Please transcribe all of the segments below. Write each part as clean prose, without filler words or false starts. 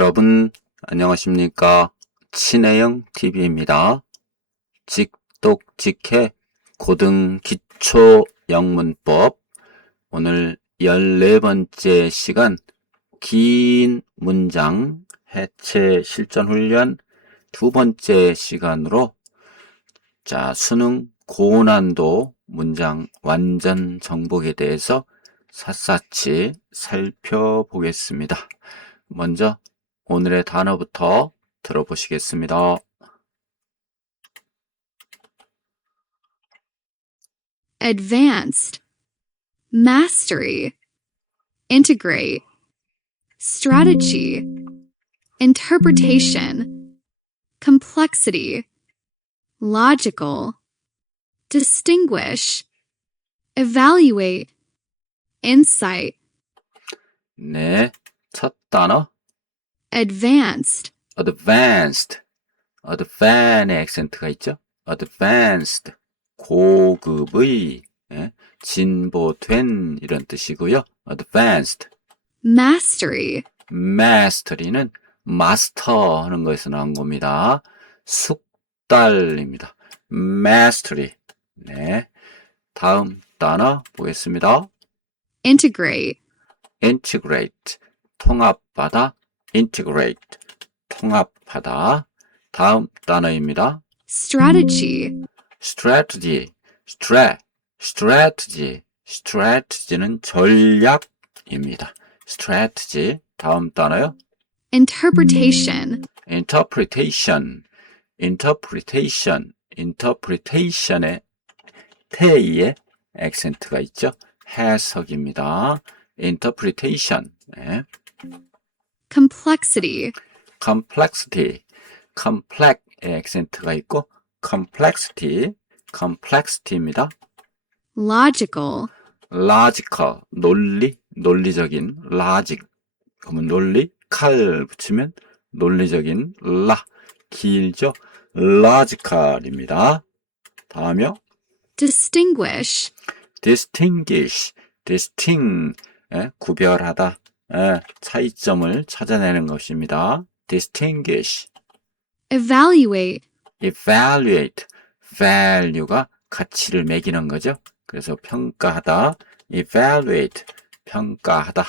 여러분, 안녕하십니까? 친해영 TV입니다. 직독직해 고등 기초 영문법 오늘 14번째 시간 긴 문장 해체 실전 훈련 두 번째 시간으로 수능 고난도 문장 완전 정복에 대해서 샅샅이 살펴보겠습니다. 먼저 오늘의 단어부터 들어보시겠습니다. advanced, mastery, integrate, strategy, interpretation, complexity, logical, distinguish, evaluate, insight, 네, 첫 단어 advanced, advanced의 액센트가 있죠. advanced, 고급의, 진보된 이런 뜻이고요. advanced, mastery는 마스터 하는 거에서 나온 겁니다. 숙달입니다. mastery. 네, 다음 단어 보겠습니다. integrate, 통합하다, 통합하다. 다음 단어입니다. strategy는 전략입니다. strategy. 다음 단어요. interpretation의 태의 액센트가 있죠. 해석입니다. interpretation. 네. complexity, complex의 액센트가 있고 complexity입니다. logical, 논리적인 logic 그러면 논리, 칼 붙이면 논리적인 길죠. logical입니다. 다음이요. distinguish, 구별하다, 차이점을 찾아내는 것입니다. distinguish. evaluate, value가 가치를 매기는 거죠. 그래서 평가하다, evaluate, 평가하다.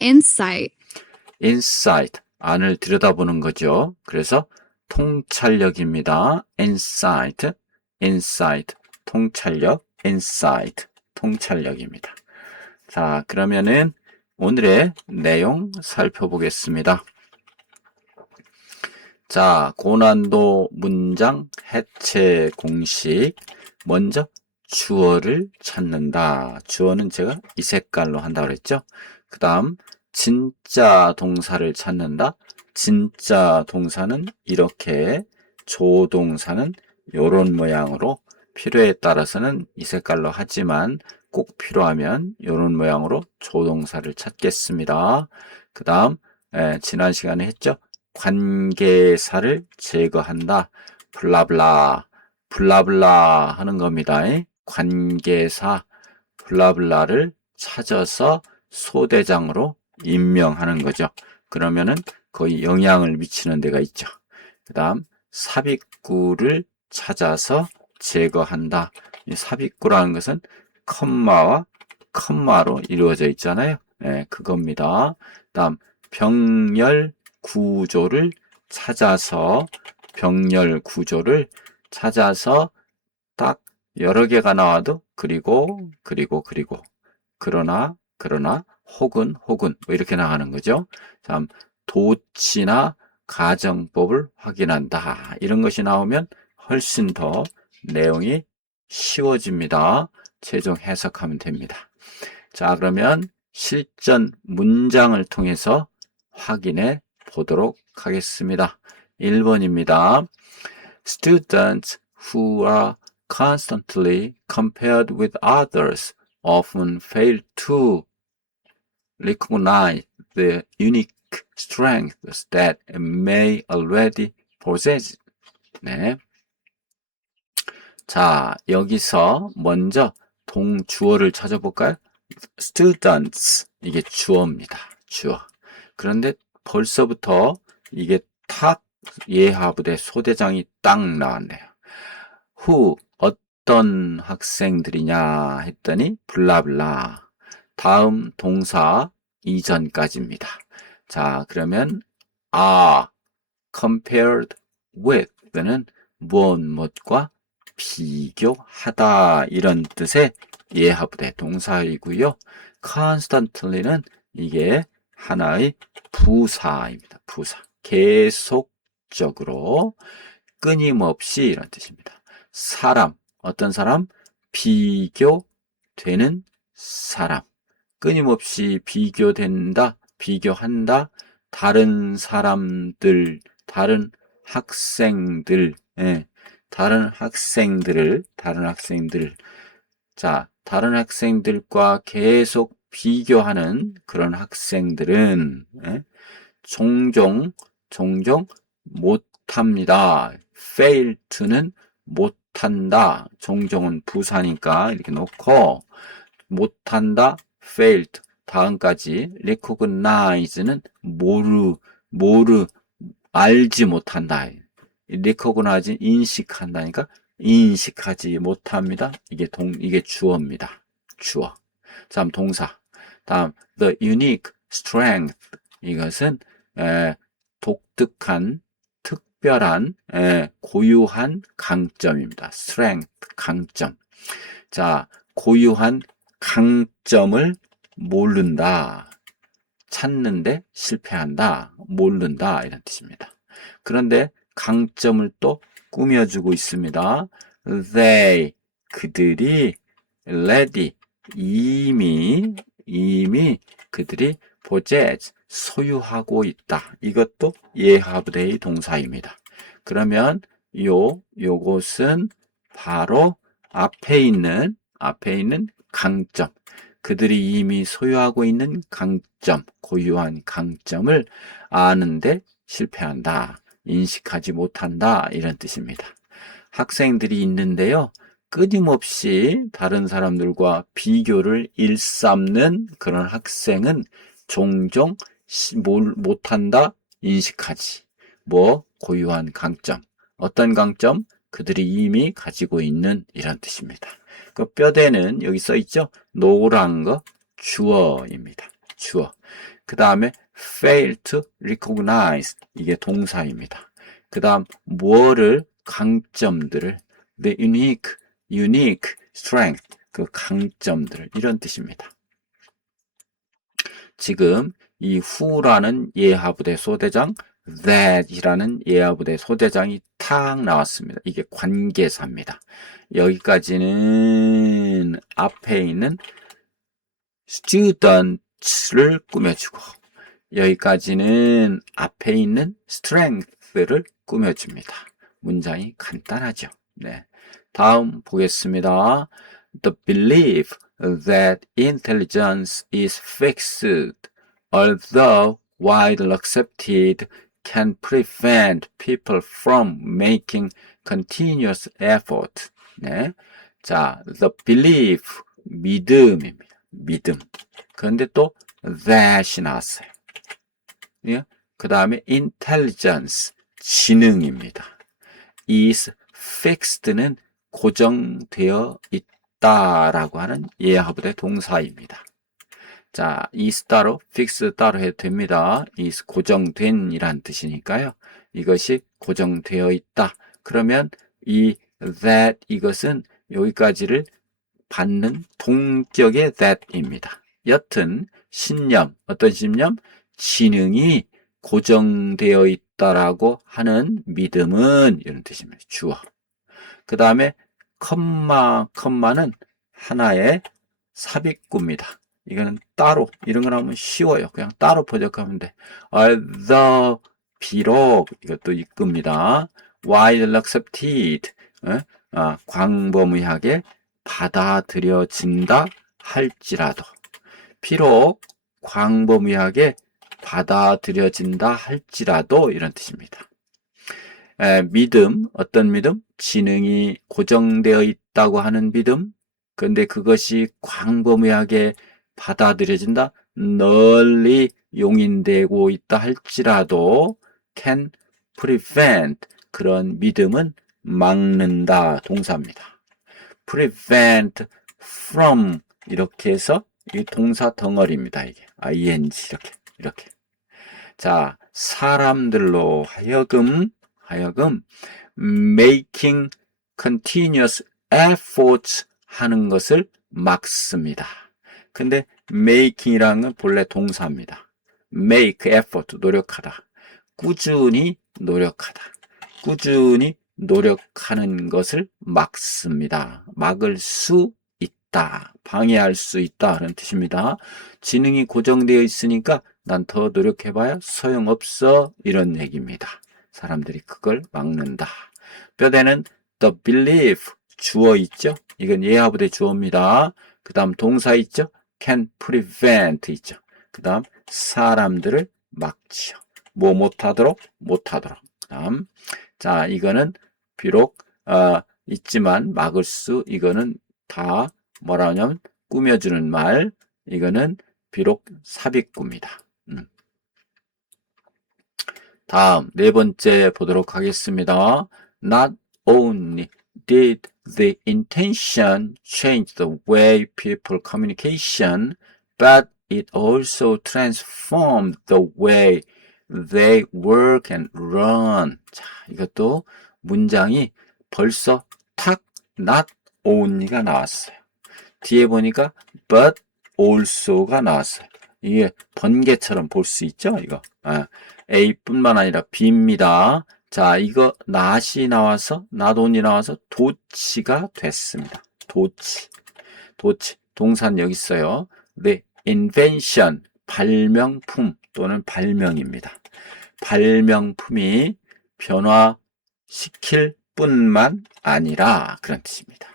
insight, 안을 들여다보는 거죠. 그래서 통찰력입니다. insight, 통찰력, 통찰력입니다. 자, 그러면은 오늘의 내용 살펴보겠습니다. 자, 고난도 문장 해체 공식. 먼저 주어를 찾는다. 주어는 제가 이 색깔로 한다고 그랬죠. 그 다음 진짜 동사를 찾는다. 진짜 동사는 이렇게, 조동사는 이런 모양으로, 필요에 따라서는 이 색깔로 하지만 꼭 필요하면 이런 모양으로 조동사를 찾겠습니다. 그 다음 지난 시간에 했죠. 관계사를 제거한다. 블라블라 하는 겁니다. 관계사 블라블라를 찾아서 소대장으로 임명하는 거죠. 그러면은 거의 영향을 미치는 데가 있죠. 그 다음 삽입구를 찾아서 제거한다. 이 삽입구라는 것은 컴마와 컴마로 이루어져 있잖아요. 그겁니다. 그 다음 병렬 구조를 찾아서 딱 여러 개가 나와도 그리고 그러나 혹은 뭐 이렇게 나가는 거죠. 다음 도치나 가정법을 확인한다. 이런 것이 나오면 훨씬 더 내용이 쉬워집니다. 최종 해석하면 됩니다. 자, 그러면 실전 문장을 통해서 확인해 보도록 하겠습니다. 1번입니다. Students who are constantly compared with others often fail to recognize the unique strengths that may already possess. 네. 자, 여기서 먼저 주어를 찾아볼까요? students, 이게 주어입니다. 주어. 그런데 벌써부터 이게 탁 예하부대 소대장이 딱 나왔네요. who 어떤 학생들이냐 했더니 블라블라. 다음 동사 이전까지입니다. 자, 그러면 are compared with는 무엇과 비교하다 이런 뜻의 예하부대 동사이고요. constantly는 이게 하나의 부사입니다. 부사. 계속적으로 끊임없이 이런 뜻입니다. 사람, 어떤 사람? 비교되는 사람. 끊임없이 비교된다, 비교한다. 다른 사람들, 다른 학생들, 다른 학생들. 자, 다른 학생들과 계속 비교하는 그런 학생들은 종종 못합니다. fail to는 못한다. 종종은 부사니까 이렇게 놓고 못한다, failed. 다음까지 recognize는 알지 못한다. recognize 인식한다니까 인식하지 못합니다. 이게 주어입니다. 주어. 다음 동사. 다음 the unique strength. 이것은 독특한 특별한 고유한 강점입니다. strength 강점. 자, 고유한 강점을 모른다. 찾는데 실패한다. 모른다. 이런 뜻입니다. 그런데 강점을 또 꾸며주고 있습니다. They, 그들이 ready, 이미 그들이 possess, 소유하고 있다. 이것도 예하부대의 동사입니다. 그러면 요것은 바로 앞에 있는 강점. 그들이 이미 소유하고 있는 강점, 고유한 강점을 아는데 실패한다. 인식하지 못한다. 이런 뜻입니다. 학생들이 있는데요. 끊임없이 다른 사람들과 비교를 일삼는 그런 학생은 종종 못한다. 인식하지. 고유한 강점. 어떤 강점? 그들이 이미 가지고 있는 이런 뜻입니다. 그 뼈대는 여기 써 있죠? 노란 거 주어입니다. 주어. 그 다음에 fail to recognize. 이게 동사입니다. 그 다음 강점들을 the unique strength. 그 강점들을 이런 뜻입니다. 지금 이 who라는 예하부대 소대장, that이라는 예하부대 소대장이 탁 나왔습니다. 이게 관계사입니다. 여기까지는 앞에 있는 students를 꾸며주고 여기까지는 앞에 있는 strength를 꾸며줍니다. 문장이 간단하죠. 네. 다음 보겠습니다. The belief that intelligence is fixed, although widely accepted, can prevent people from making continuous effort. 네. 자, the belief, 믿음입니다. 믿음. 그런데 또 that이 나왔어요. 예? 그 다음에 intelligence, 지능입니다. is fixed는 고정되어 있다라고 하는 예하부대 동사입니다. 자, is 따로, fix 따로 해도 됩니다. is 고정된 이란 뜻이니까요. 이것이 고정되어 있다. 그러면 이 that 이것은 여기까지를 받는 동격의 that입니다. 여튼 신념, 어떤 신념? 지능이 고정되어 있다라고 하는 믿음은 이런 뜻입니다. 주어. 그 다음에 컴마는 하나의 삽입구입니다. 이거는 따로, 이런 거 나오면 쉬워요. 그냥 따로 번역하면 돼. although, 비록, 이것도 입구입니다. widely accepted, 광범위하게 받아들여진다 할지라도. 비록 광범위하게 받아들여진다 할지라도 이런 뜻입니다. 믿음, 어떤 믿음? 지능이 고정되어 있다고 하는 믿음. 그런데 그것이 광범위하게 받아들여진다? 널리 용인되고 있다 할지라도 can prevent 그런 믿음은 막는다 동사입니다. prevent from 이렇게 해서 이 동사 덩어리입니다. 이게 ing 이렇게. 자, 사람들로 하여금 making continuous efforts 하는 것을 막습니다. 근데 making이라는 건 본래 동사입니다. make effort 노력하다. 꾸준히 노력하는 것을 막습니다. 막을 수 있다. 방해할 수 있다. 그런 뜻입니다. 지능이 고정되어 있으니까 난 더 노력해봐야 소용없어. 이런 얘기입니다. 사람들이 그걸 막는다. 뼈대는 the belief 주어 있죠? 이건 예하부대 주어입니다. 그 다음 동사 있죠? can prevent 있죠? 그 다음 사람들을 막지요. 뭐 못하도록. 그 다음 자 이거는 비록 있지만 막을 수 이거는 다 뭐라 하냐면 꾸며주는 말 이거는 비록 삽입구입니다. 다음 네 번째 보도록 하겠습니다. Not only did the intention change the way people communication, but it also transformed the way they work and run. 자, 이것도 문장이 벌써 탁 not only가 나왔어요. 뒤에 보니까 but also가 나왔어요. 이게 번개처럼 볼 수 있죠? 이거. A뿐만 아니라 B입니다. 자, 이거 not이 나와서 not only 나와서 도치가 됐습니다. 도치. 동사는 여기 있어요. The invention 발명품 또는 발명입니다. 발명품이 변화시킬 뿐만 아니라 그런 뜻입니다.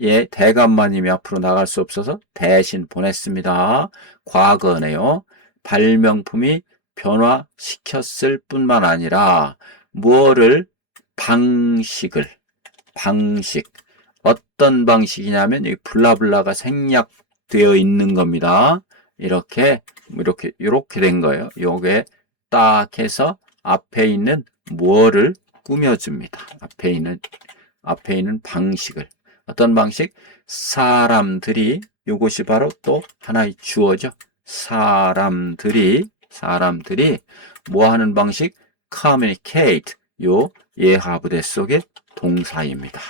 예, 대감마님이 앞으로 나갈 수 없어서 대신 보냈습니다. 과거네요. 발명품이 변화시켰을 뿐만 아니라 무엇을 방식 어떤 방식이냐면 이 블라블라가 생략되어 있는 겁니다. 이렇게 된 거예요. 요게 딱 해서 앞에 있는 뭐를 꾸며줍니다. 앞에 있는 방식을 어떤 방식? 사람들이 요것이 바로 또 하나의 주어죠. 사람들이 뭐 하는 방식? communicate 요 예하부대 속의 동사입니다.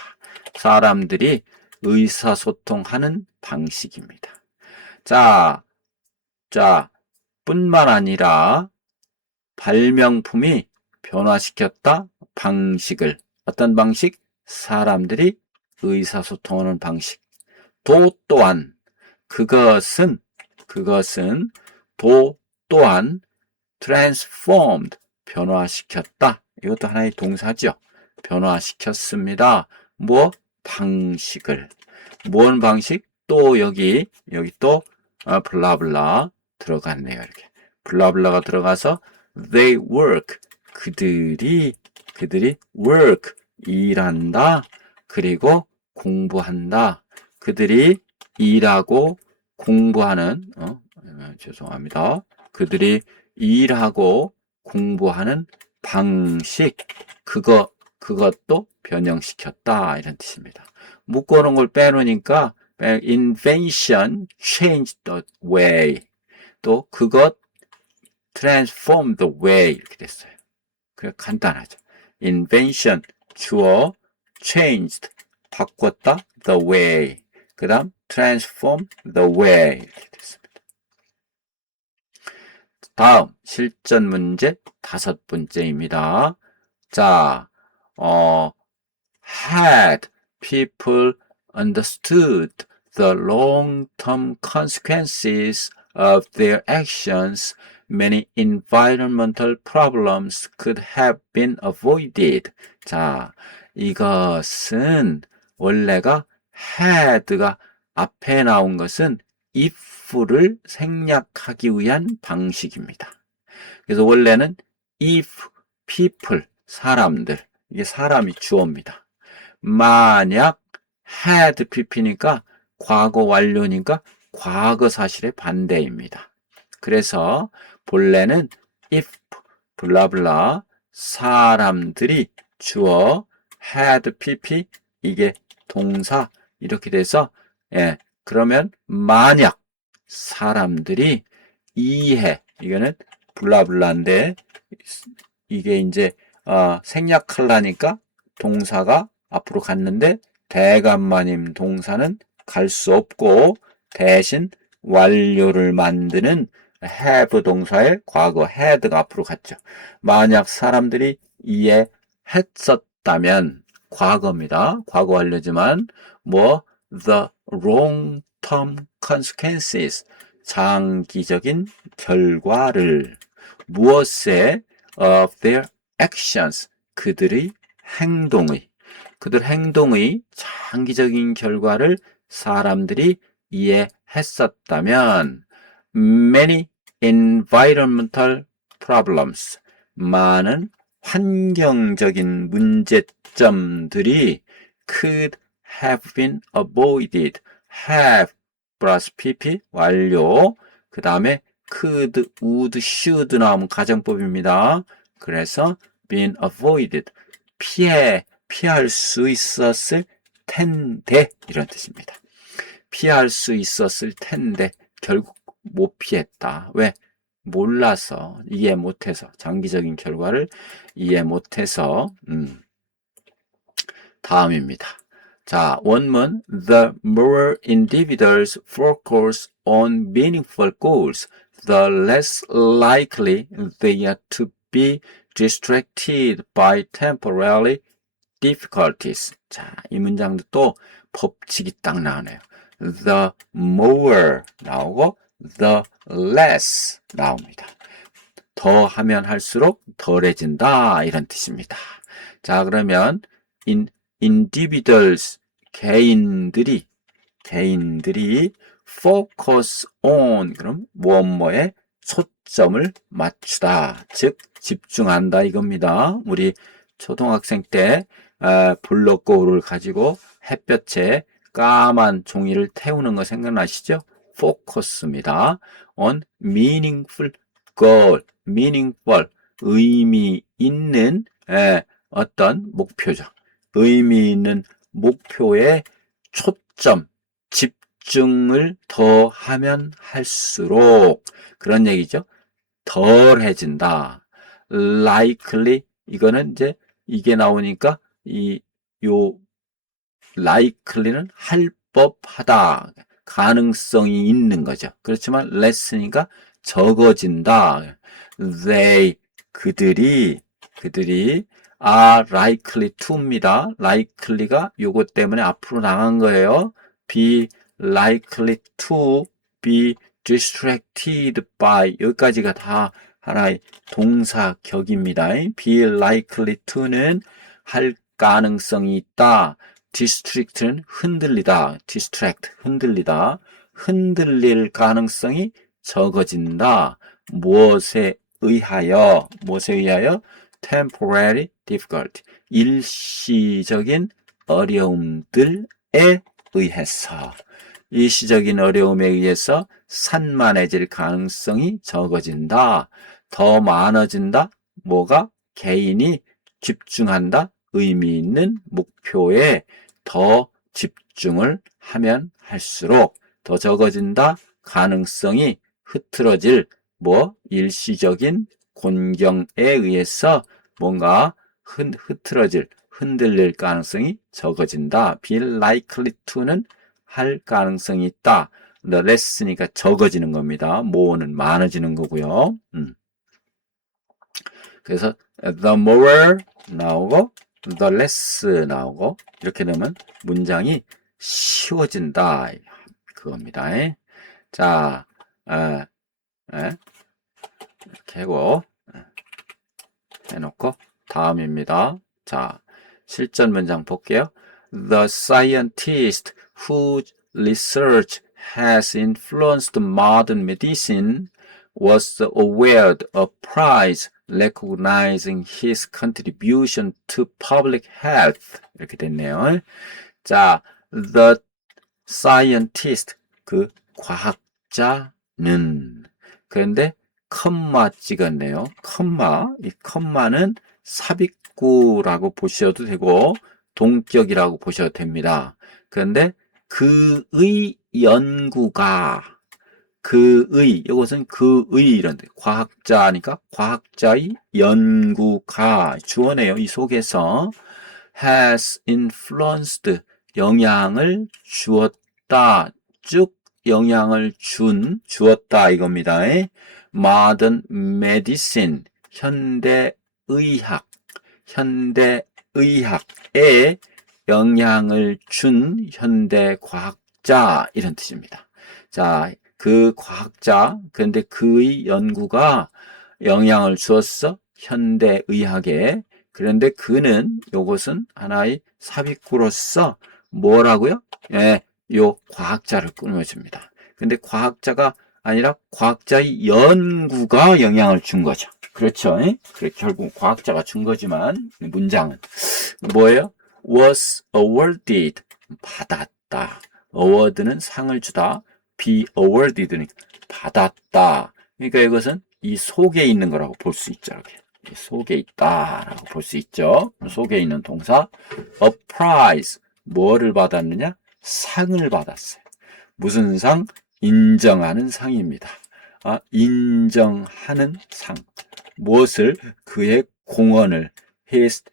사람들이 의사소통하는 방식입니다. 자, 뿐만 아니라 발명품이 변화시켰다 방식을 어떤 방식? 사람들이 의사소통하는 방식. 또한 그것은 또한 transformed 변화시켰다. 이것도 하나의 동사죠. 변화시켰습니다. 뭐 방식을. 뭔 방식? 또 여기 또 블라블라 들어갔네요. 이렇게 블라블라가 들어가서 they work 그들이 work 일한다. 그리고 공부한다. 그들이 일하고 공부하는 죄송합니다. 그들이 일하고 공부하는 방식 그것도 변형시켰다 이런 뜻입니다. 묶어놓은 걸 빼놓으니까 invention changed the way 또 그것 transformed the way 이렇게 됐어요. 그래 간단하죠. invention 주어 changed 바꿨다 the way 그 다음 transform the way 이렇게 됐습니다. 다음 실전 문제 5번째입니다. 자, had people understood the long-term consequences of their actions, many environmental problems could have been avoided. 자, 이것은 원래가 had가 앞에 나온 것은 if를 생략하기 위한 방식입니다. 그래서 원래는 if people 사람들 이게 사람이 주어입니다. 만약 had pp니까 과거 완료니까 과거 사실의 반대입니다. 그래서 본래는 if 블라블라 사람들이 주어 had pp 이게 동사 이렇게 돼서 그러면 만약 사람들이 이해 이거는 블라블라인데 이게 이제 생략하려니까 동사가 앞으로 갔는데 대간마님 동사는 갈 수 없고 대신 완료를 만드는 have 동사의 과거 had가 앞으로 갔죠. 만약 사람들이 이해했었다면 과거입니다. 과거 완료지만 the long term consequences 장기적인 결과를 무엇에 of their actions 그들의 행동의 장기적인 결과를 사람들이 이해했었다면 many environmental problems 많은 환경적인 문제점들이 could have been avoided have 플러스 pp 완료 그 다음에 could, would, should 나오면 가정법입니다. 그래서 been avoided 피할 수 있었을 텐데 이런 뜻입니다. 피할 수 있었을 텐데 결국 못 피했다. 왜? 몰라서 이해 못해서 장기적인 결과를 이해 못해서 다음입니다. 자, 원문 The more individuals focus on meaningful goals, the less likely they are to be distracted by temporary difficulties. 자, 이 문장도 또 법칙이 딱 나오네요. The more 나오고 the less 나옵니다. 더 하면 할수록 덜해진다 이런 뜻입니다. 자, 그러면 individuals 개인들이 focus on 그럼 무엇뭐에 초점을 맞추다 즉 집중한다 이겁니다. 우리 초등학생 때 블록거울을 가지고 햇볕에 까만 종이를 태우는 거 생각나시죠? focus입니다. on meaningful goal, meaningful 의미 있는 어떤 목표죠. 의미 있는 목표에 초점, 집중을 더 하면 할수록 그런 얘기죠. 덜해진다. likely 이거는 이제 이게 나오니까 요 likely는 할 법하다. 가능성이 있는 거죠. 그렇지만 less니까 적어진다. 그들이 are likely to입니다. likely가 요거 때문에 앞으로 나간 거예요. be likely to be distracted by 여기까지가 다 하나의 동사격입니다. be likely to는 할 가능성이 있다. distract는 흔들리다. distract 흔들리다. 흔들릴 가능성이 적어진다. 무엇에 의하여 temporary difficulty 일시적인 어려움들에 의해서 일시적인 어려움에 의해서 산만해질 가능성이 적어진다. 더 많아진다. 뭐가? 개인이 집중한다. 의미 있는 목표에 더 집중을 하면 할수록 더 적어진다. 가능성이 흐트러질 일시적인 곤경에 의해서 뭔가 흐트러질 흔들릴 가능성이 적어진다. be likely to는 할 가능성이 있다. the less니까 적어지는 겁니다. more는 많아지는 거고요. 그래서 the more 나오고 the less 나오고 이렇게 되면 문장이 쉬워진다. 그겁니다. 자, 이렇게 하고 해놓고 다음입니다. 자, 실전 문장 볼게요. The scientist whose research has influenced modern medicine was awarded a prize recognizing his contribution to public health. 이렇게 됐네요. 자, the scientist, 그 과학자는 그런데 컴마 찍었네요. 이 컴마는 삽입구라고 보셔도 되고 동격이라고 보셔도 됩니다. 그런데 그의 연구가 이것은 이런데 과학자니까 과학자의 연구가 주어네요. 이 속에서 has influenced 영향을 주었다. 쭉 영향을 주었다 이겁니다. modern medicine 현대의학에 영향을 준 현대 과학자 이런 뜻입니다. 자, 그 과학자 그런데 그의 연구가 영향을 주었어 현대의학에. 그런데 그는 요것은 하나의 삽입구로서 뭐라고요? 예, 요 과학자를 꾸며줍니다. 근데 과학자가 아니라 과학자의 연구가 영향을 준 거죠. 그렇죠? 그래, 결국 과학자가 준 거지만 문장은 뭐예요? was awarded 받았다. award는 상을 주다. be awarded는 받았다. 그러니까 이것은 이 속에 있는 거라고 볼 수 있죠. 이렇게. 이 속에 있다라고 볼 수 있죠. 속에 있는 동사 a prize 뭐를 받았느냐? 상을 받았어요. 무슨 상? 인정하는 상입니다. 인정하는 상. 무엇을? 그의 공헌을 his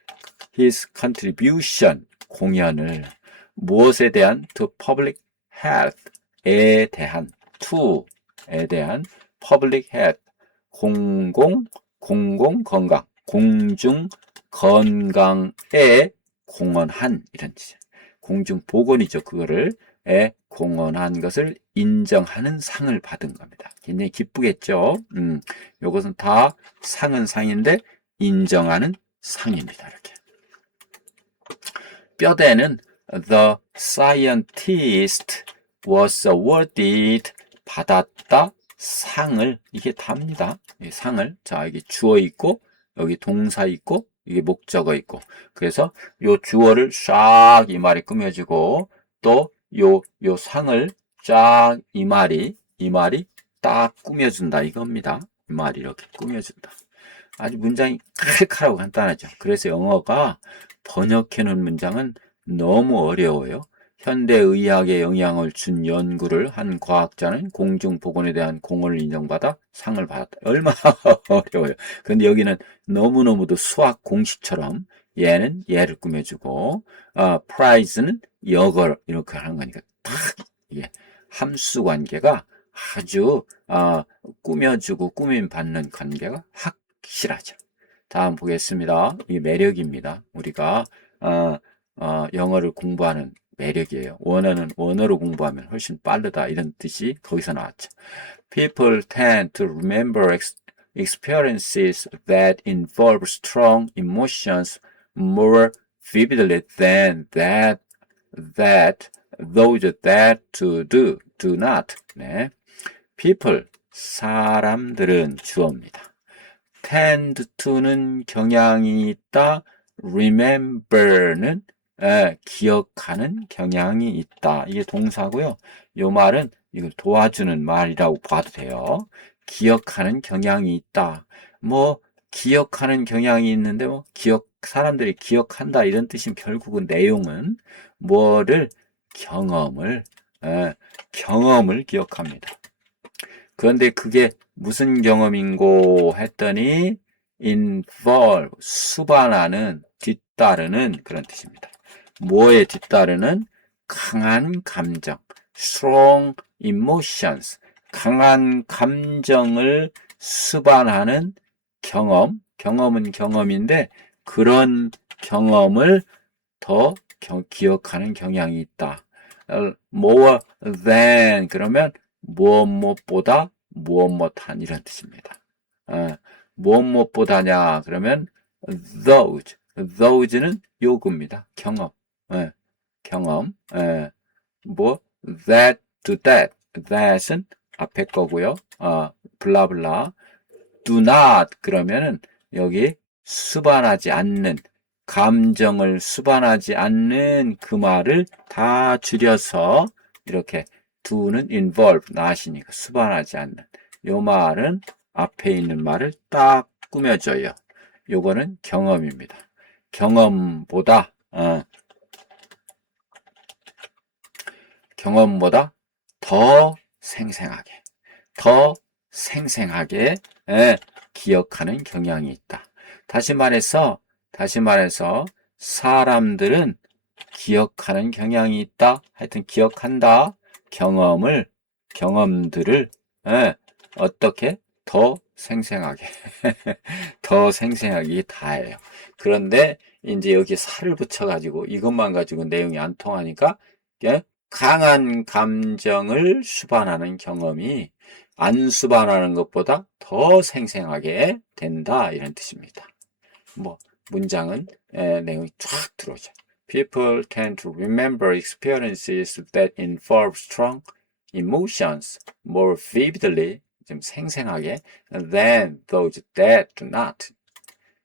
contribution 공연을 무엇에 대한 to public health에 대한 to에 대한 public health 공공 건강 공중 건강에 공헌한 이런 뜻이에요. 공중 보건이죠. 그거를 공헌한 것을 인정하는 상을 받은 겁니다. 굉장히 기쁘겠죠. 요것은 다 상은 상인데 인정하는 상입니다. 이렇게. 뼈대는 the scientist was awarded 받았다 상을 이게 답니다. 이 상을 자 여기 주어 있고 여기 동사 있고 이게 목적어 있고 그래서 요 주어를 싹 이 말이 꾸며지고 또 요 상을 쫙 이 말이 딱 꾸며준다 이겁니다. 이 말이 이렇게 꾸며준다. 아주 문장이 칼칼하고 간단하죠. 그래서 영어가 번역해놓은 문장은 너무 어려워요. 현대의학에 영향을 준 연구를 한 과학자는 공중보건에 대한 공헌을 인정받아 상을 받았다. 얼마나 어려워요. 근데 여기는 너무너무도 수학 공식처럼 얘는 얘를 꾸며주고 prize는 역을 이렇게 하는 거니까 딱 이게 함수 관계가 아주 꾸며주고 꾸밈받는 관계가 확실하죠. 다음 보겠습니다. 이게 매력입니다. 우리가 영어를 공부하는 매력이에요. 원어로 공부하면 훨씬 빠르다 이런 뜻이 거기서 나왔죠. People tend to remember experiences that involve strong emotions more vividly than those that do not. 네. People 사람들은 주어입니다. tend to는 경향이 있다. remember는 기억하는 경향이 있다. 이게 동사고요. 이 말은 이걸 도와주는 말이라고 봐도 돼요. 기억하는 경향이 있다. 뭐 기억하는 경향이 있는데 뭐 사람들이 기억한다 이런 뜻이면 결국은 내용은 뭐를 경험을 기억합니다. 그런데 그게 무슨 경험인고 했더니 involve 수반하는 뒤따르는 그런 뜻입니다. 뭐에 뒤따르는 강한 감정 strong emotions 강한 감정을 수반하는 경험은 경험인데 그런 경험을 더 기억하는 경향이 있다. more than 그러면 무엇보다 무엇한 이런 뜻입니다. 무엇보다냐 그러면 those는 요구입니다. 경험. 뭐 that to that은 앞에 거고요. 블라블라 do not 그러면은 여기 수반하지 않는 감정을 수반하지 않는 그 말을 다 줄여서 이렇게 do는 involve not이니까 수반하지 않는 요 말은 앞에 있는 말을 딱 꾸며줘요. 요거는 경험입니다. 경험보다 더 생생하게, 더 생생하게 기억하는 경향이 있다. 다시 말해서 사람들은 기억하는 경향이 있다. 하여튼 기억한다. 경험들을 어떻게 더 생생하게, 더 생생하게 다해요. 그런데 이제 여기 살을 붙여가지고 이것만 가지고 내용이 안 통하니까 강한 감정을 수반하는 경험이 안 수반하는 것보다 더 생생하게 된다. 이런 뜻입니다. 뭐 문장은 내용이 쫙 들어오죠. People tend to remember experiences that involve strong emotions more vividly, 좀 생생하게, than those that do not.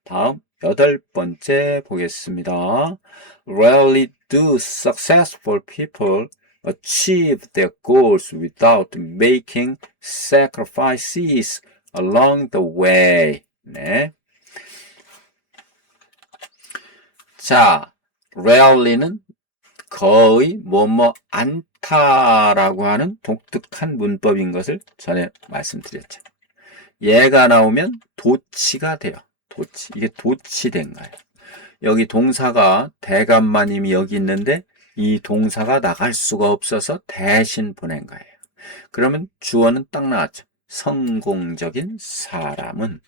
다음 8번째 보겠습니다. Rarely do successful people achieve their goals without making sacrifices along the way. 네. 자, rarely는 거의 뭐뭐 않다라고 하는 독특한 문법인 것을 전에 말씀드렸죠. 얘가 나오면 도치가 돼요. 도치. 이게 도치된 거예요. 여기 동사가 대감마님이 여기 있는데 이 동사가 나갈 수가 없어서 대신 보낸 거예요. 그러면 주어는 딱 나왔죠. 성공적인 사람은.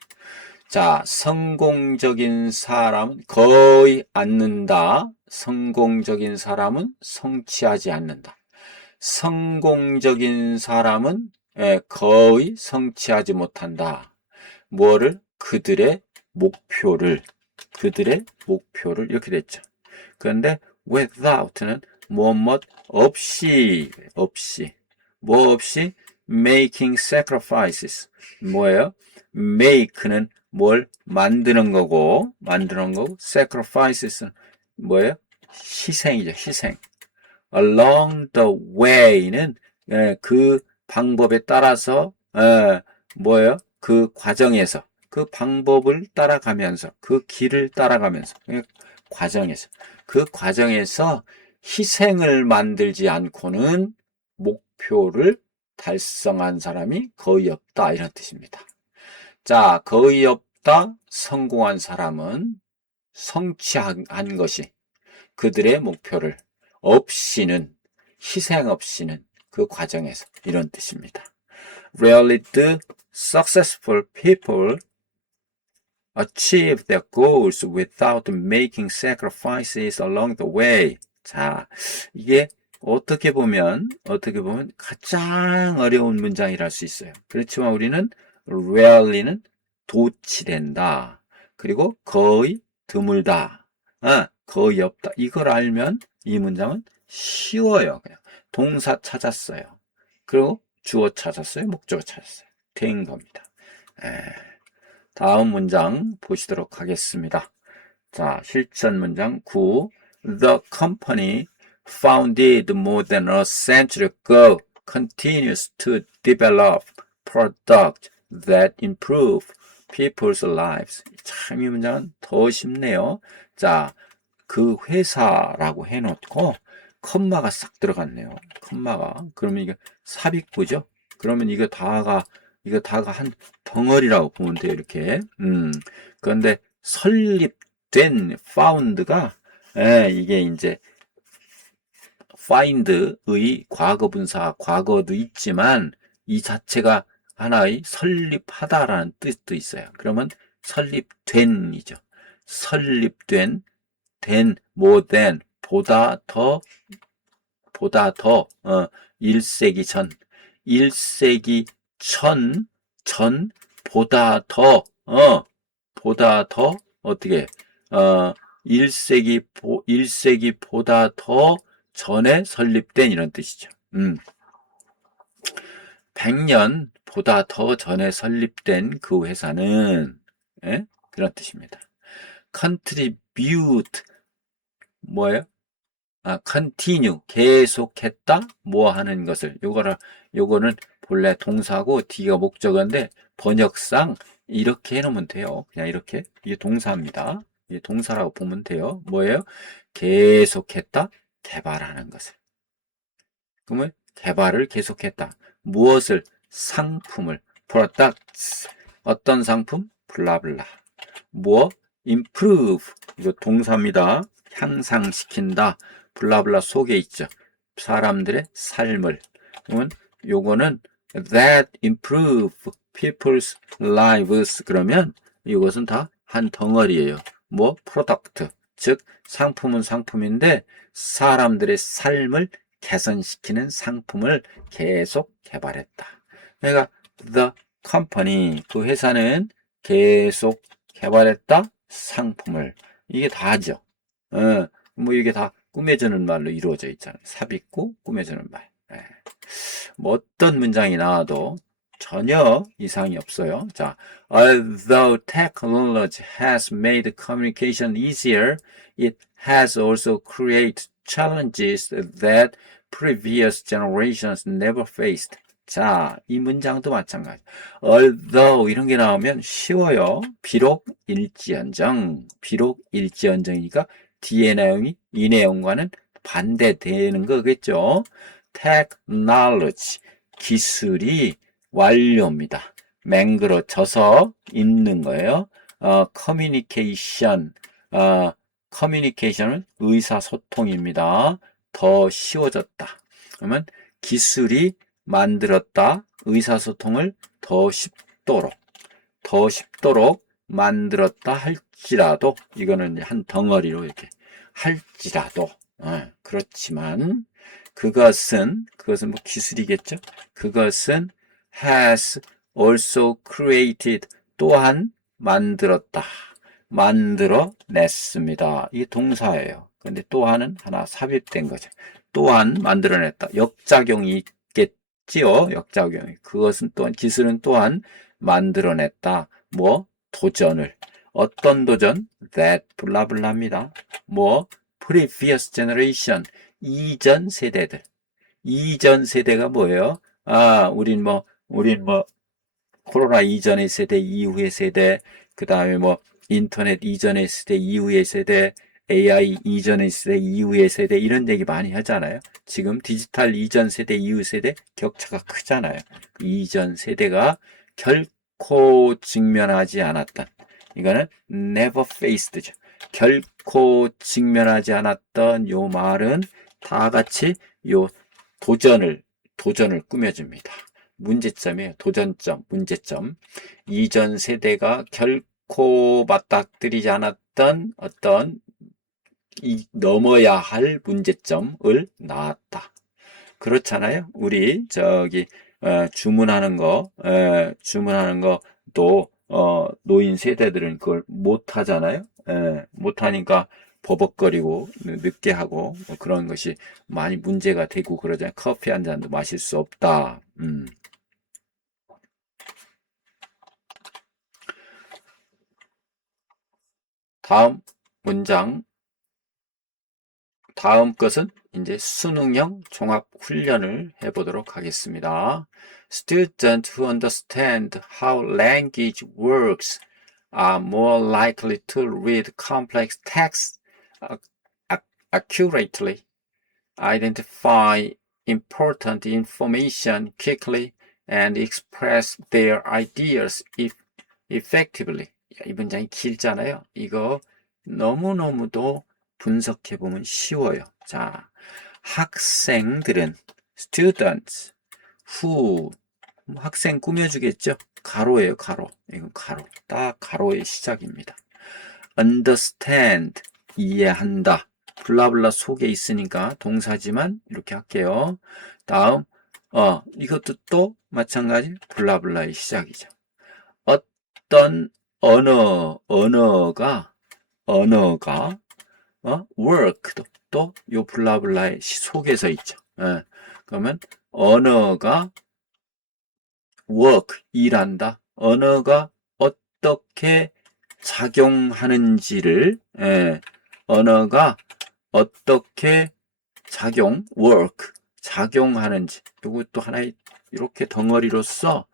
자, 성공적인 사람은 거의 않는다. 성공적인 사람은 성취하지 않는다. 성공적인 사람은 거의 성취하지 못한다. 뭐를? 그들의 목표를 이렇게 됐죠. 그런데 without는 뭐뭇 없이 뭐 없이 making sacrifices 뭐예요? make는 뭘 만드는 거고 sacrifices는 뭐예요? 희생이죠. 희생. along the way는 그 방법에 따라서 뭐예요? 그 과정에서 그 방법을 따라가면서 그 길을 따라가면서 그 과정에서 희생을 만들지 않고는 목표를 달성한 사람이 거의 없다 이런 뜻입니다. 자, 거의 없다 성공한 사람은 성취한 것이 그들의 목표를 없이는 희생 없이는 그 과정에서 이런 뜻입니다. Rarely do successful people achieve their goals without making sacrifices along the way. 자, 이게 어떻게 보면 가장 어려운 문장이라 할 수 있어요. 그렇지만 우리는 rarely는 도치된다. 그리고 거의 드물다. 거의 없다. 이걸 알면 이 문장은 쉬워요. 그냥 동사 찾았어요. 그리고 주어 찾았어요. 목적어 찾았어요. 된 겁니다. 다음 문장 보시도록 하겠습니다. 자, 실천 문장 9. The company founded more than a century ago continues to develop products that improve people's lives. 참 이 문장은 더 쉽네요. 자, 그 회사라고 해놓고 컴마가 싹 들어갔네요. 컴마가. 그러면 이게 삽입구죠. 그러면 이거 다가 한 덩어리라고 보면 돼요. 이렇게. 그런데 설립된 found가 이게 이제 find의 과거분사, 과거도 있지만 이 자체가 하나의 설립하다라는 뜻도 있어요. 그러면 설립된이죠. 설립된, more than, 보다 더, 1세기 전, 1세기 전, 보다 더, 어떻게, 1세기보다 더 전에 설립된 이런 뜻이죠. 100년보다 더 전에 설립된 그 회사는, 그런 뜻입니다. contribute, 뭐예요? continue, 계속했다, 뭐 하는 것을, 요거는 본래 동사고 D가 목적어인데 번역상 이렇게 해놓으면 돼요. 그냥 이렇게. 이게 동사입니다. 이게 동사라고 보면 돼요. 뭐예요? 계속했다. 개발하는 것을. 그러면 개발을 계속했다. 무엇을? 상품을. products. 어떤 상품? 블라블라. 뭐? improve. 이거 동사입니다. 향상시킨다. 블라블라 속에 있죠. 사람들의 삶을. 그러면 요거는 that improve people's lives. 그러면 이것은 다 한 덩어리예요. 뭐? product. 즉 상품은 상품인데 사람들의 삶을 개선시키는 상품을 계속 개발했다. 그러니까 the company, 그 회사는 계속 개발했다. 상품을. 이게 다죠. 뭐 이게 다 꾸며주는 말로 이루어져 있잖아요. 삽입고 꾸며주는 말. 뭐 어떤 문장이 나와도 전혀 이상이 없어요. 자, although technology has made communication easier, it has also created challenges that previous generations never faced. 자, 이 문장도 마찬가지. although 이런 게 나오면 쉬워요. 비록 일지언정이니까 뒤에 내용이 이 내용과는 반대되는 거겠죠. technology, 기술이 완료입니다. 맹그러져서 있는 거예요. communication, communication은 의사소통입니다. 더 쉬워졌다. 그러면 기술이 만들었다. 의사소통을 더 쉽도록 만들었다 할지라도, 이거는 한 덩어리로 이렇게 할지라도, 그렇지만 그것은 뭐 기술이겠죠. 그것은 has also created, 또한 만들었다. 만들어냈습니다. 이 동사예요. 근데 또한은 하나 삽입된 거죠. 또한 만들어냈다. 역작용이 있겠지요. 역작용이. 그것은 또한, 기술은 또한 만들어냈다. 뭐? 도전을. 어떤 도전? that 블라블라입니다. 뭐? previous generation. 이전 세대들. 이전 세대가 뭐예요? 우린 뭐, 코로나 이전의 세대, 이후의 세대, 그 다음에 뭐, 인터넷 이전의 세대, 이후의 세대, AI 이전의 세대, 이후의 세대, 이런 얘기 많이 하잖아요. 지금 디지털 이전 세대, 이후 세대 격차가 크잖아요. 이전 세대가 결코 직면하지 않았던, 이거는 never faced죠. 결코 직면하지 않았던 요 말은 다 같이 요 도전을 꾸며줍니다. 문제점이에요. 도전점, 문제점. 이전 세대가 결코 맞닥뜨리지 않았던 어떤 넘어야 할 문제점을 낳았다. 그렇잖아요. 우리 주문하는 것도 노인 세대들은 그걸 못 하잖아요. 못 하니까 버벅거리고 늦게 하고 뭐 그런 것이 많이 문제가 되고 그러잖아요. 커피 한 잔도 마실 수 없다. 다음 문장, 다음 것은 이제 수능형 종합 훈련을 해보도록 하겠습니다. Students who understand how language works are more likely to read complex texts accurately, identify important information quickly, and express their ideas effectively. 이 문장이 길잖아요. 이거 너무너무도 분석해보면 쉬워요. 자, 학생들은 students who, 학생 꾸며주겠죠? 가로예요, 가로. 이건 가로. 딱 가로의 시작입니다. understand, 이해한다. 블라블라 속에 있으니까 동사지만 이렇게 할게요. 다음, 이것도 또 마찬가지 블라블라의 시작이죠. 어떤 언어가 work도 또 요 블라블라의 속에서 있죠. 그러면 언어가 work, 일한다. 언어가 어떻게 작용하는지를, 언어가 어떻게 work, 작용하는지, 요것도 하나의 이렇게 덩어리로서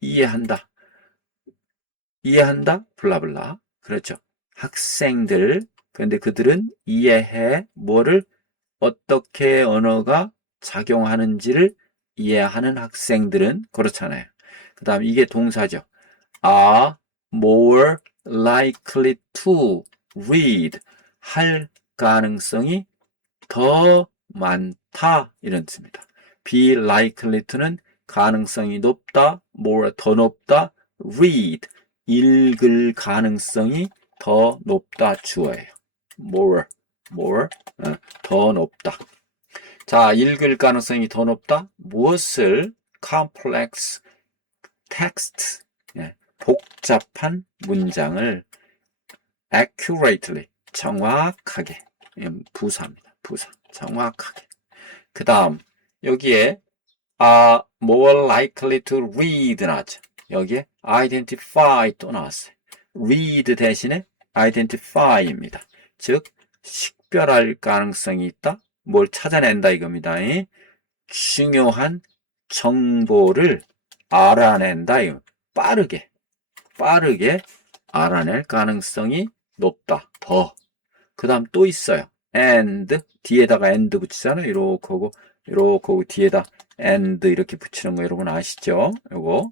이해한다. 이해한다? 블라블라. 그렇죠. 학생들. 그런데 그들은 이해해. 뭐를 어떻게 언어가 작용하는지를 이해하는 학생들은 그렇잖아요. 그 다음 이게 동사죠. are more likely to read 할 가능성이 더 많다 이런 뜻입니다. be likely to는 가능성이 높다, more 더 높다, read 읽을 가능성이 더 높다 주어예요. more 더 높다. 자, 읽을 가능성이 더 높다. 무엇을 complex text 복잡한 문장을 accurately 정확하게 부사입니다. 부사 정확하게. 그 다음 여기에 are more likely to read 나왔죠. 여기에 identify 또 나왔어요. read 대신에 identify입니다. 즉 식별할 가능성이 있다. 뭘 찾아낸다 이겁니다. 중요한 정보를 알아낸다. 빠르게 알아낼 가능성이 높다. 더. 그 다음 또 있어요. and 뒤에다가 and 붙이잖아요. 이렇게 하고 뒤에다 and 이렇게 붙이는 거 여러분 아시죠? 요거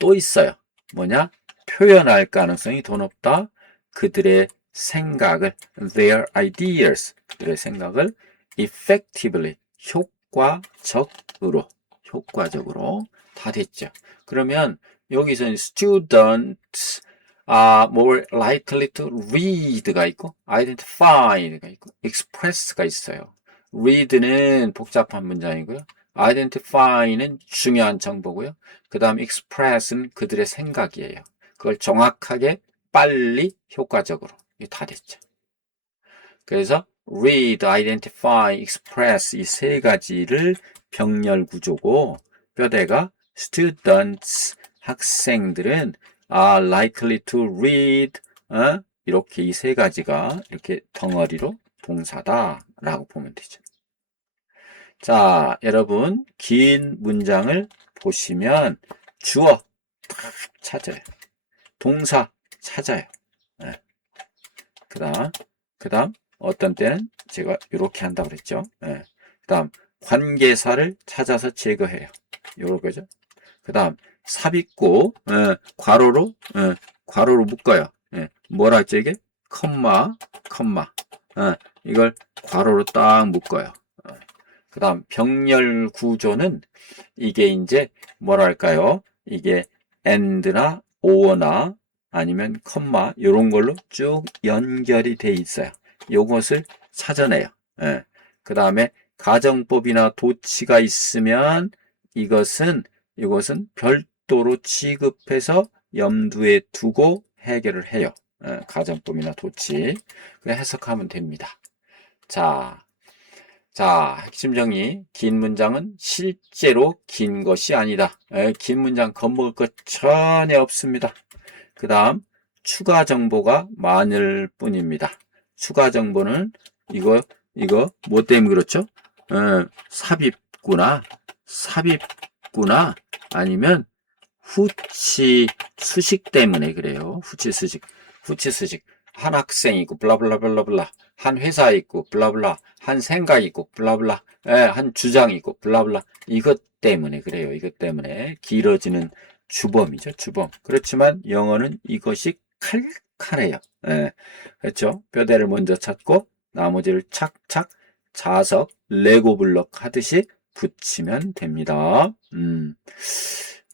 또 있어요. 뭐냐? 표현할 가능성이 더 높다. 그들의 생각을 their ideas 그들의 생각을 effectively 효과적으로 다 됐죠. 그러면 여기서는 students are more likely to read가 있고 identify가 있고 express가 있어요. read는 복잡한 문장이고요. identify는 중요한 정보고요. 그 다음 express는 그들의 생각이에요. 그걸 정확하게 빨리 효과적으로 다 됐죠. 그래서 read, identify, express 이 세 가지를 병렬 구조고 뼈대가 students 학생들은 are likely to read 이렇게 이 세 가지가 이렇게 덩어리로 동사다라고 보면 되죠. 자, 여러분 긴 문장을 보시면 주어 딱 찾아요. 동사 찾아요. 그 다음 어떤 때는 제가 이렇게 한다고 그랬죠. 그 다음 관계사를 찾아서 제거해요. 요거죠. 그 다음 삽입구 괄호로 묶어요. 뭐라 했죠 이게? 컴마 이걸 괄호로 딱 묶어요. 그 다음 병렬 구조는 이게 이제 뭐랄까요? 이게 and나 or나 아니면 컴마 이런 걸로 쭉 연결이 돼 있어요. 요것을 찾아내요. 그 다음에 가정법이나 도치가 있으면 이것은 별도로 취급해서 염두에 두고 해결을 해요. 가정법이나 도치. 해석하면 됩니다. 자, 핵심 정리. 긴 문장은 실제로 긴 것이 아니다. 긴 문장 겁먹을 것 전혀 없습니다. 그 다음 추가 정보가 많을 뿐입니다. 추가 정보는 이거 뭐 때문에 그렇죠? 삽입구나 아니면 후치 수식 때문에 그래요. 후치 수식 한 학생이 있고 블라블라블라블라 한 회사에 있고 블라블라 한 생각이 있고 블라블라 한 주장이 있고 블라블라 이것 때문에 그래요. 이것 때문에 길어지는 주범이죠. 주범. 그렇지만 영어는 이것이 칼칼해요. 그렇죠. 뼈대를 먼저 찾고 나머지를 착착 자석 레고 블록 하듯이 붙이면 됩니다.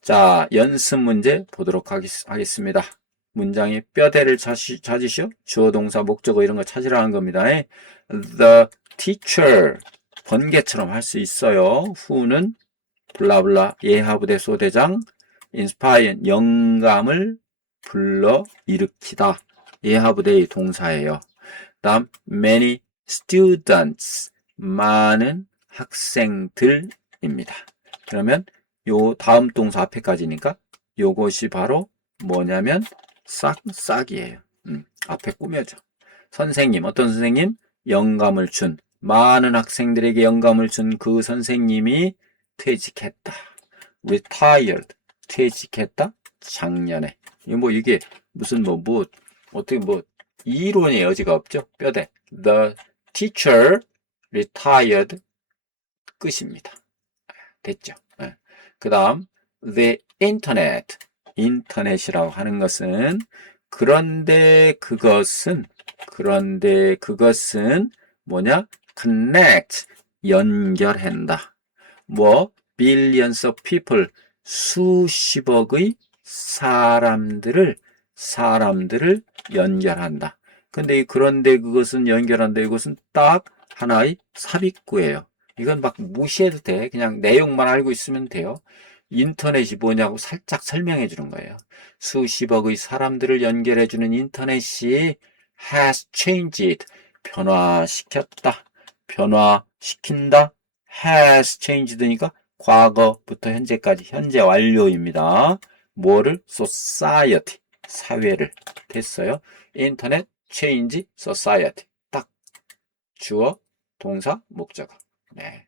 자, 연습 문제 보도록 하겠습니다. 문장의 뼈대를 찾으시오. 주어, 동사, 목적어 이런 거 찾으라는 겁니다. The teacher 번개처럼 할 수 있어요. who는 블라블라 예하부대 소대장 inspire 영감을 불러 일으키다. 예하부대의 동사예요. 다음 many students 많은 학생들입니다. 그러면 요 다음 동사 앞에까지니까 요것이 바로 뭐냐면 싹이에요. 앞에 꾸며져. 선생님, 어떤 선생님? 영감을 준 많은 학생들에게 영감을 준 그 선생님이 퇴직했다. retired. 퇴직했다. 작년에. 이게 무슨 어떻게 이론의 여지가 없죠. 뼈대. The teacher retired. 끝입니다. 됐죠. 그 다음, the internet. 인터넷이라고 하는 것은, 그런데 그것은 뭐냐? connect. 연결한다. billions of people. 수십억의 사람들을 연결한다. 근데 그런데 그것은 연결한다. 이것은 딱 하나의 삽입구예요. 이건 막 무시해도 돼. 그냥 내용만 알고 있으면 돼요. 인터넷이 뭐냐고 살짝 설명해 주는 거예요. 수십억의 사람들을 연결해 주는 인터넷이 has changed. 변화시켰다. 변화시킨다. has changed니까 과거부터 현재까지 현재 완료입니다. 뭐를? society. 사회를. 됐어요. 인터넷 change society. 딱 주어, 동사, 목적어. 네.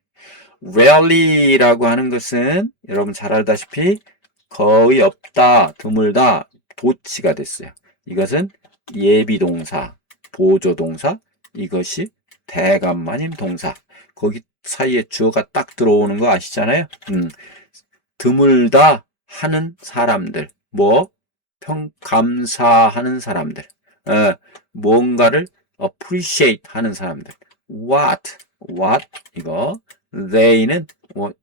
rarely라고 하는 것은 여러분 잘 알다시피 거의 없다, 드물다, 도치가 됐어요. 이것은 예비동사, 보조동사, 이것이 대감만임 동사. 거기 사이에 주어가 딱 들어오는 거 아시잖아요. 드물다 하는 사람들, 감사하는 사람들, 뭔가를 appreciate 하는 사람들. what 이거 they는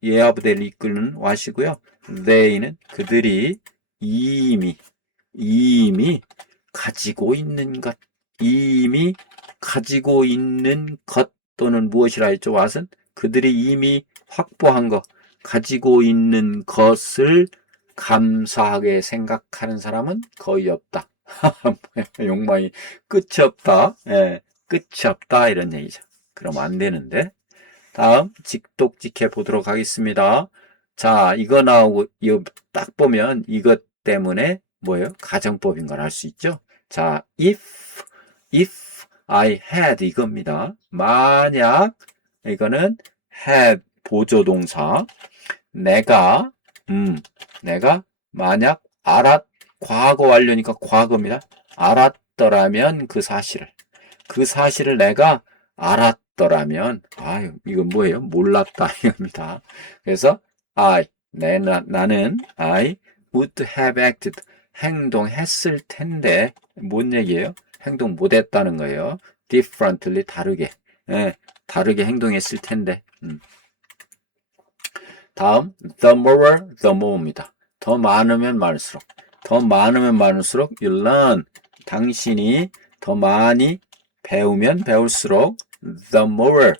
예하부대를 이끄는 what이고요. they는 그들이 이미 가지고 있는 것, 이미 가지고 있는 것 또는 무엇이라 했죠? what은 그들이 이미 확보한 것, 가지고 있는 것을 감사하게 생각하는 사람은 거의 없다. 욕망이 끝이 없다. 끝이 없다 이런 얘기죠. 그럼 안 되는데. 다음 직독직해 보도록 하겠습니다. 자, 이거 나오고 이거 딱 보면 이것 때문에 뭐예요? 가정법인 걸 알 수 있죠. 자, if I had 이겁니다. 만약 이거는 had 보조동사. 내가 만약 과거 완료니까 과거입니다. 알았더라면 그 사실을 내가 알았더라면, 이건 뭐예요? 몰랐다, 이겁니다. 그래서, 나는, I would have acted. 행동했을 텐데, 뭔 얘기예요? 행동 못했다는 거예요. differently, 다르게. 다르게 행동했을 텐데. 다음, the more입니다. 더 많으면 많을수록, you learn. 당신이 더 많이 배우면 배울수록 the more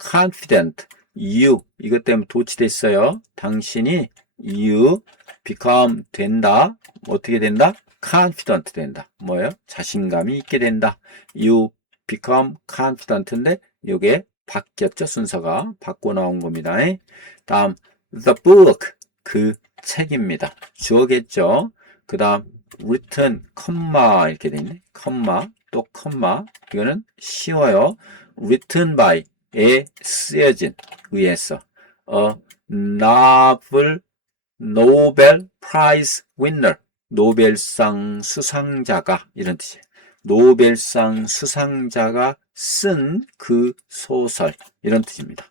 confident you 이것 때문에 도치됐어요. 당신이 you become 된다. 어떻게 된다? confident 된다. 뭐예요? 자신감이 있게 된다. you become confident인데 이게 바뀌었죠. 순서가 바꿔 나온 겁니다. 다음 the book 그 책입니다. 주어겠죠. 그 다음 written, 컴마 이렇게 돼 있네. 또 컴마. 이거는 쉬워요. written by에 쓰여진 의해서 Nobel Prize winner 노벨상 수상자가 이런 뜻이에요. 노벨상 수상자가 쓴 그 소설 이런 뜻입니다.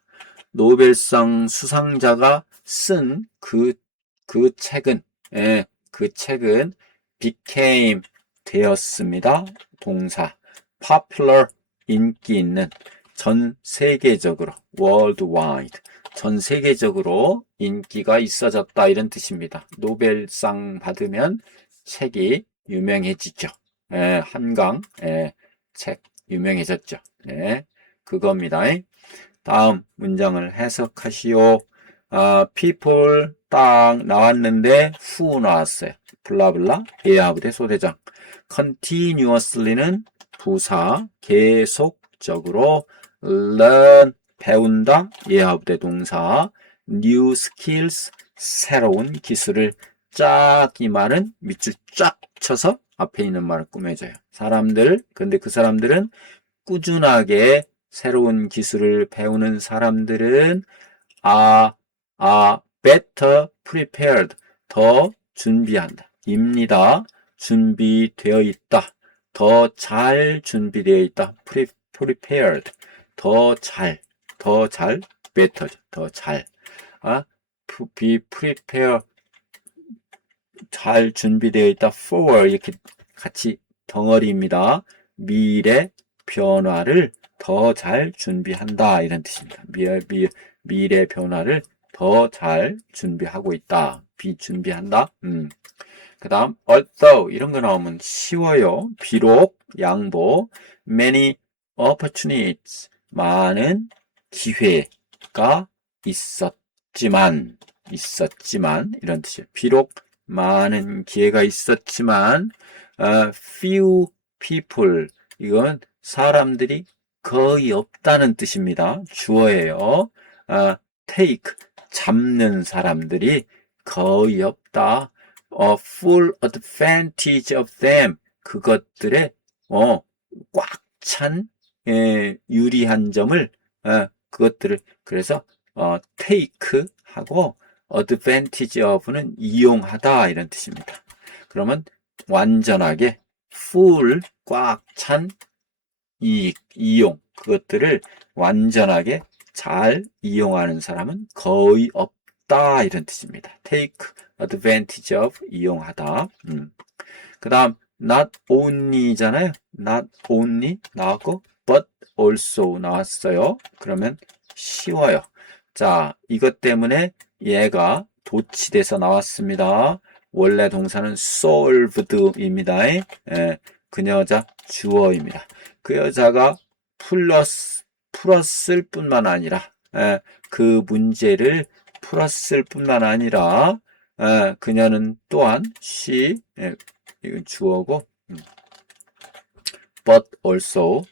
노벨상 수상자가 쓴 그 책은 became 되었습니다. 동사 popular 인기 있는 전 세계적으로 worldwide 전 세계적으로 인기가 있어졌다 이런 뜻입니다. 노벨상 받으면 책이 유명해지죠. 한강 책 유명해졌죠. 그겁니다. 다음 문장을 해석하시오. people 딱 나왔는데 who 나왔어요. 블라블라 예하부대 소대장. continuously는 부사 계속적으로 learn 배운다 예하부대 동사 new skills 새로운 기술을 쫙 이 말은 밑줄 쫙 쳐서 앞에 있는 말을 꾸며줘요. 근데 그 사람들은 꾸준하게 새로운 기술을 배우는 사람들은 are better prepared. 더 준비한다. 입니다. 준비되어 있다. 더 잘 준비되어 있다. prepared. 더 잘, better, 더 잘. be prepared. 잘 준비되어 있다. for 이렇게 같이 덩어리입니다. 미래 변화를 더 잘 준비한다 이런 뜻입니다. 미래 변화를 더 잘 준비하고 있다. 준비한다. 그 다음 although 이런 거 나오면 쉬워요. 비록 양보 many opportunities 많은 기회가 있었지만 이런 뜻이에요. 비록 많은 기회가 있었지만 few people 이건 사람들이 거의 없다는 뜻입니다. 주어예요. take 잡는 사람들이 거의 없다. full advantage of them 그것들의 꽉 찬 유리한 점을 그것들을 그래서 take 하고 advantage of는 이용하다 이런 뜻입니다. 그러면 완전하게 full 꽉 찬 이용 그것들을 완전하게 잘 이용하는 사람은 거의 없다 이런 뜻입니다. take advantage of 이용하다. 그 다음 not only잖아요. not only 나왔고 but also 나왔어요. 그러면 쉬워요. 자, 이것 때문에 얘가 도치돼서 나왔습니다. 원래 동사는 solved입니다. 그녀자 주어입니다. 그 여자가 풀었을 뿐만 아니라 그 문제를 풀었을 뿐만 아니라 그녀는 또한 이건 주어고 but also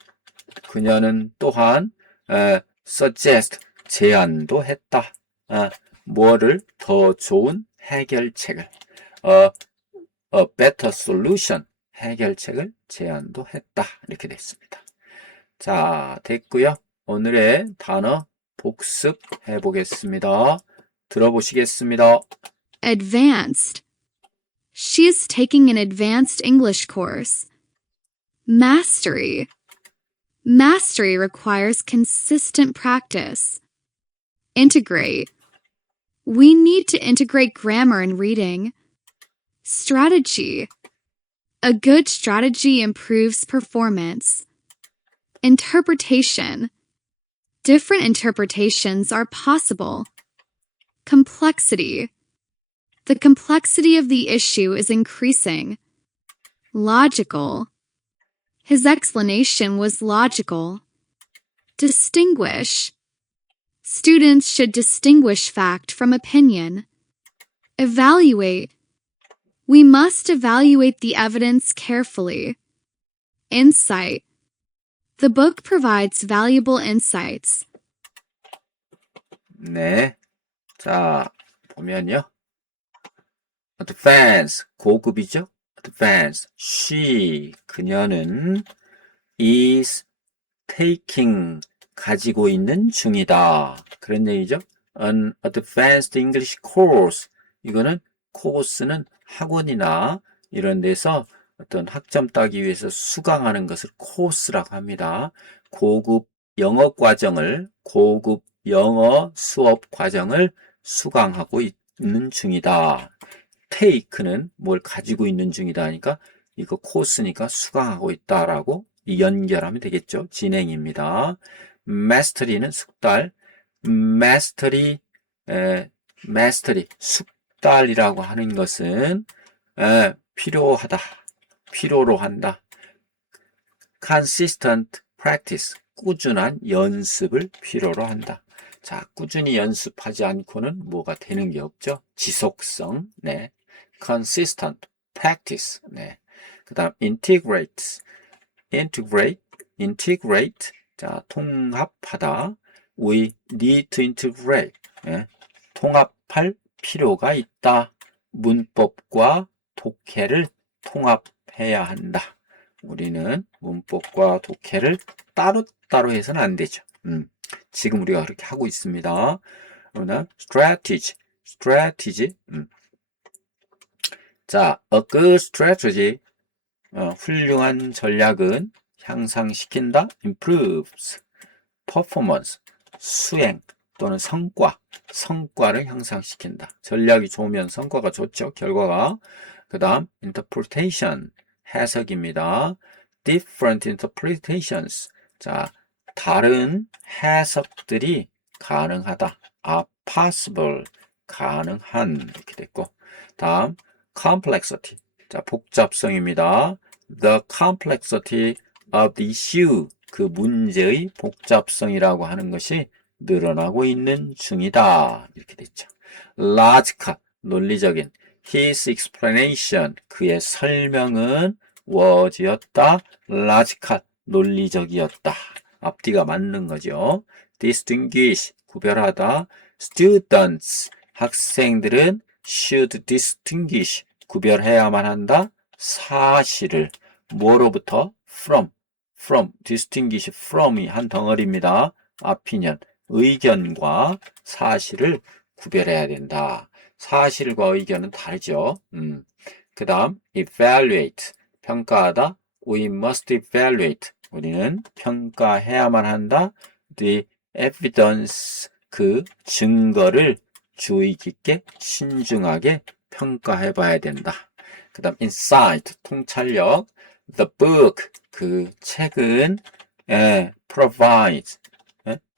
그녀는 또한 suggest 제안도 했다. 뭐를 더 좋은 해결책을 a better solution 해결책을 제안도 했다. 이렇게 됐습니다. 자, 됐고요. 오늘의 단어 복습해 보겠습니다. 들어보시겠습니다. Advanced. She is taking an advanced English course. Mastery. Mastery requires consistent practice. Integrate. We need to integrate grammar and reading. Strategy. A good strategy improves performance. Interpretation. Different interpretations are possible. Complexity. The complexity of the issue is increasing. Logical. His explanation was logical. Distinguish. Students should distinguish fact from opinion. Evaluate. We must evaluate the evidence carefully. Insight. The book provides valuable insights. 네. 자, 보면요. advance, 고급이죠? advance, she, 그녀는 is taking, 가지고 있는 중이다. 그런 얘기죠. An advanced English course, 이거는 코र्스는 학원이나 이런 데서 어떤 학점 따기 위해서 수강하는 것을 코र्스라고 합니다. 고급 영어 과정을, 고급 영어 수업 과정을 수강하고 있는 중이다. take는 뭘 가지고 있는 중이다 하니까 이거 코스니까 수강하고 있다라고 연결하면 되겠죠. 진행입니다. mastery는 숙달, mastery, 숙달이라고 하는 것은 필요하다, 필요로 한다. consistent practice, 꾸준한 연습을 필요로 한다. 자, 꾸준히 연습하지 않고는 뭐가 되는 게 없죠. 지속성, 네. consistent practice, 네. 그 다음 integrate. 자, 통합하다. We need to integrate. 네. 통합할 필요가 있다. 문법과 독해를 통합해야 한다. 우리는 문법과 독해를 따로따로 해서는 안 되죠. 지금 우리가 그렇게 하고 있습니다. 그러나 strategy. 자, a good strategy. 훌륭한 전략은 향상시킨다. improves performance. 수행 또는 성과를 향상시킨다. 전략이 좋으면 성과가 좋죠. 결과가. 그 다음 interpretation. 해석입니다. different interpretations. 자, 다른 해석들이 가능하다. are possible. 가능한. 이렇게 됐고. 다음 complexity. 자, 복잡성입니다. The complexity of the issue. 그 문제의 복잡성이라고 하는 것이 늘어나고 있는 중이다. 이렇게 됐죠. logical. 논리적인. His explanation. 그의 설명은 was였다. logical. 논리적이었다. 앞뒤가 맞는 거죠. distinguish. 구별하다. students. 학생들은 should distinguish. 구별해야만 한다. 사실을 뭐로부터? from, distinguish from이 한 덩어리입니다. opinion, 의견과 사실을 구별해야 된다. 사실과 의견은 다르죠. 그 다음 evaluate, 평가하다. We must evaluate, 우리는 평가해야만 한다. The evidence, 그 증거를 주의 깊게 신중하게 평가해 봐야 된다. 그 다음 insight, 통찰력. The book, 그 책은 provide,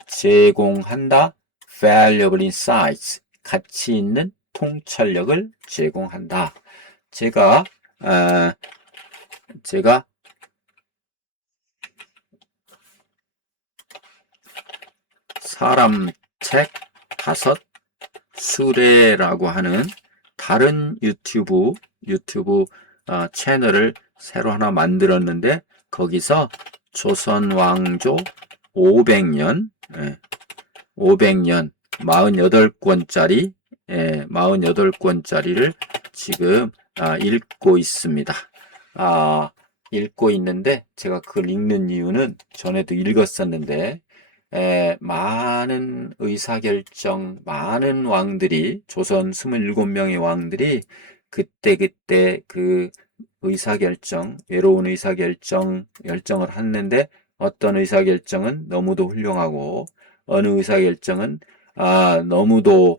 제공한다. valuable insights, 가치 있는 통찰력을 제공한다. 제가 사람 책 5 수레라고 하는 다른 유튜브 채널을 새로 하나 만들었는데 거기서 조선 왕조 500년 48권짜리 48권짜리를 지금 읽고 있습니다. 읽고 있는데 제가 그걸 읽는 이유는 전에도 읽었었는데 많은 의사결정, 많은 왕들이, 조선 27명의 왕들이 그때 그 외로운 결정을 했는데 어떤 의사결정은 너무도 훌륭하고 어느 의사결정은 너무도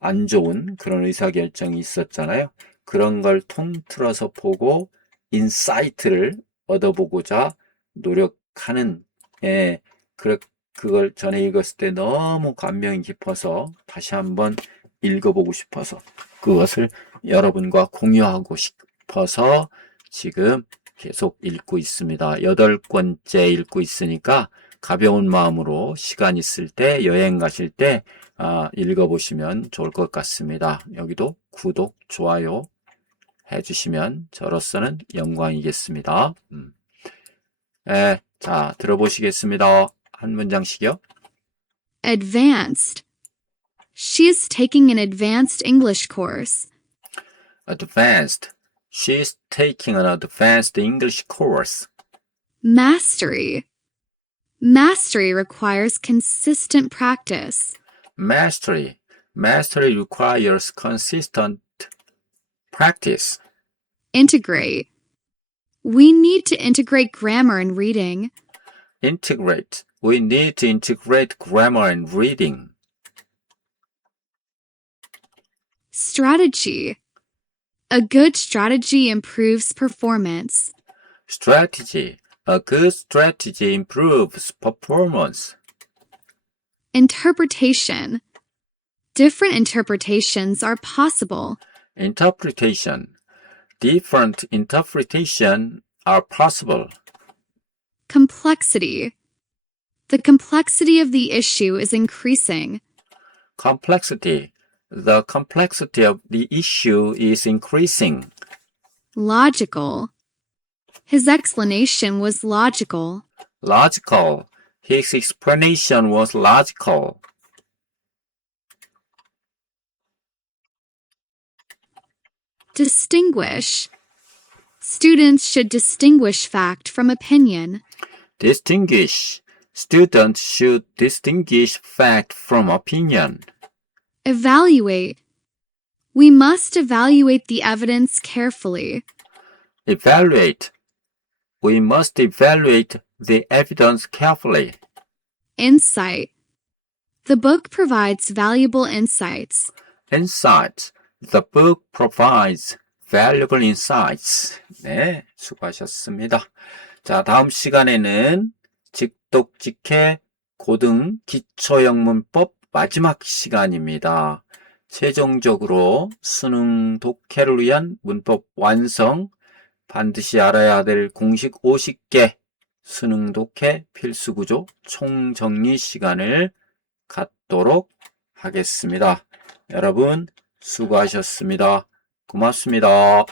안 좋은 그런 의사결정이 있었잖아요. 그런 걸 통틀어서 보고 인사이트를 얻어보고자 노력하는 그걸 전에 읽었을 때 너무 감명이 깊어서 다시 한번 읽어보고 싶어서 그것을 여러분과 공유하고 싶어서 지금 계속 읽고 있습니다. 8권째 읽고 있으니까 가벼운 마음으로 시간 있을 때 여행 가실 때 읽어보시면 좋을 것 같습니다. 여기도 구독, 좋아요 해주시면 저로서는 영광이겠습니다. 자, 들어보시겠습니다. 한 문장씩요. Advanced. She is taking an advanced English course. Advanced. She's taking an advanced English course. Mastery. Mastery requires consistent practice. Mastery. Mastery requires consistent practice. Integrate. We need to integrate grammar and reading. Integrate. We need to integrate grammar and reading. Strategy. A good strategy improves performance. Strategy. A good strategy improves performance. Interpretation. Different interpretations are possible. Interpretation. Different interpretations are possible. Complexity. The complexity of the issue is increasing. Complexity. The complexity of the issue is increasing. Logical. His explanation was logical. Logical. His explanation was logical. Distinguish. Students should distinguish fact from opinion. distinguish. Students should distinguish fact from opinion. Evaluate. We must evaluate the evidence carefully. Evaluate. We must evaluate the evidence carefully. Insight. The book provides valuable insights. Insight. The book provides valuable insights. 네, 수고하셨습니다. 자, 다음 시간에는 직독직해 고등 기초영문법 마지막 시간입니다. 최종적으로 수능 독해를 위한 문법 완성, 반드시 알아야 될 공식 50개, 수능 독해 필수구조 총정리 시간을 갖도록 하겠습니다. 여러분 수고하셨습니다. 고맙습니다.